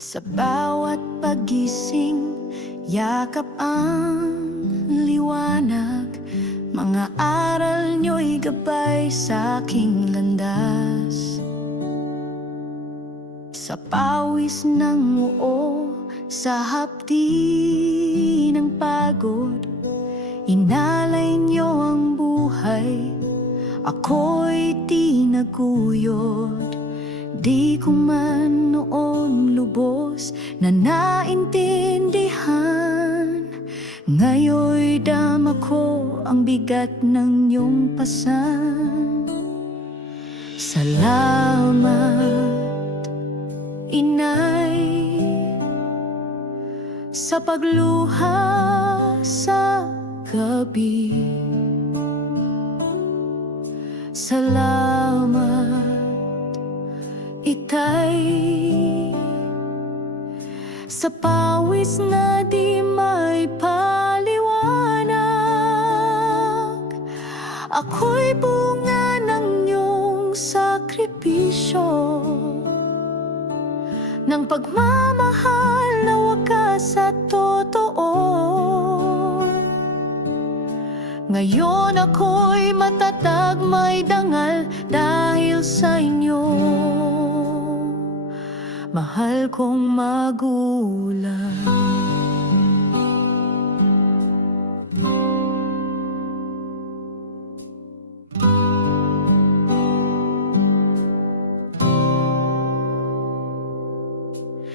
Sa bawat pagising, yakap ang liwanag. Mga aral nyo'y gabay sa aking landas. Sa pawis ng noo, sa hapdi ng pagod, inalay nyo ang buhay, ako'y tinaguyod. Di ko man noon lubos na naintindihan, ngayon'y dama ko ang bigat ng iyong pasan. Salamat, Inay, sa pagluha sa gabi. Salamat, Itay, sa pawis na di may paliwanag. Ako'y bunga ng iyong sakripisyo, ng pagmamahal na wakas at totoo. Ngayon ako'y matatag, may dangal dahil sa inyo. Mahal kong magulang.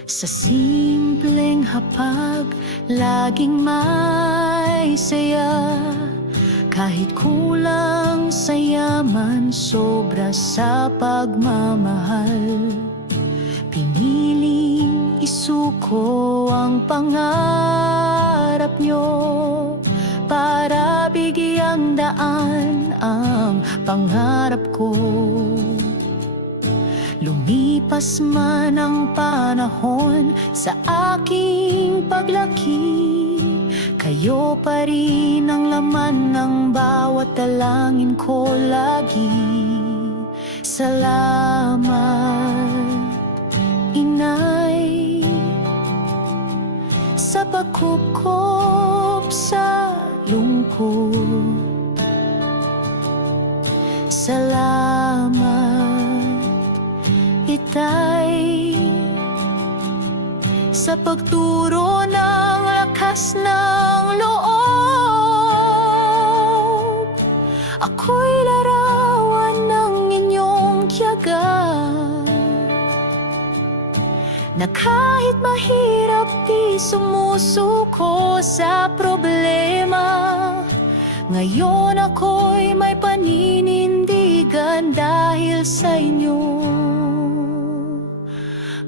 Sa simpleng hapag, laging may saya. Kahit kulang sa yaman, sobra sa pagmamahal. Piniling isuko ang pangarap nyo para bigyang daan ang pangarap ko. Lumipas man ang panahon sa aking paglaki, kayo pa rin ang laman ng bawat dalangin ko lagi. Salamat, Inay, sa pagkupkop sa lungkot. Salamat, Itay, sa pagturo ng lakas ng loob. Ako'y larawan ng inyong tiyaga, na kahit mahirap di sumusuko sa problema. Ngayon ako'y may paninindigan dahil sa inyo.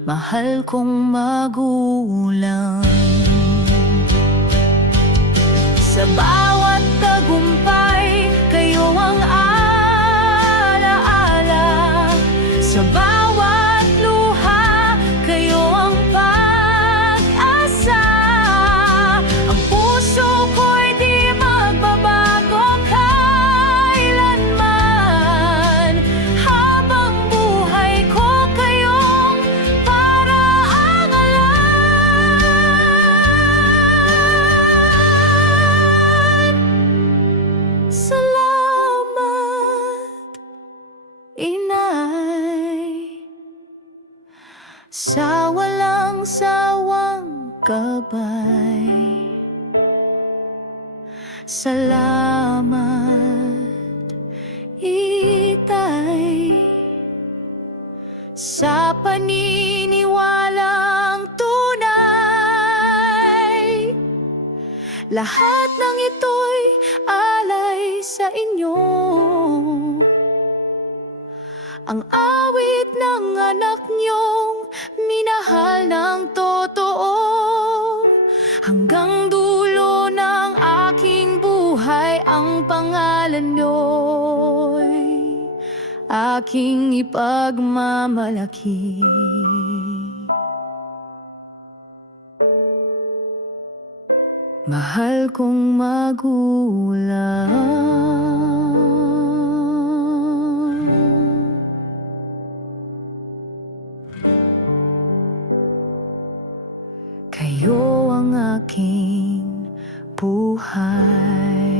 Mahal kong magulang. Sa bawat tagumpay, kayo ang alaala. Sa bawat luha, kayo ang pag-asa. Ang puso ko'y di magbabago kailanman. Habang buhay ko, kayong parangalan. Salamat, Inay, sa walang sawang gabay. Salamat, Itay, sa paniniwalang tunay. Lahat ng ito'y alay sa inyo. Ang awit ng anak niyong minahal ng totoo. Hanggang dulo ng aking buhay, ang pangalan niyo'y aking ipagmamalaki. Mahal kong magulang. Kayo ang aking buhay.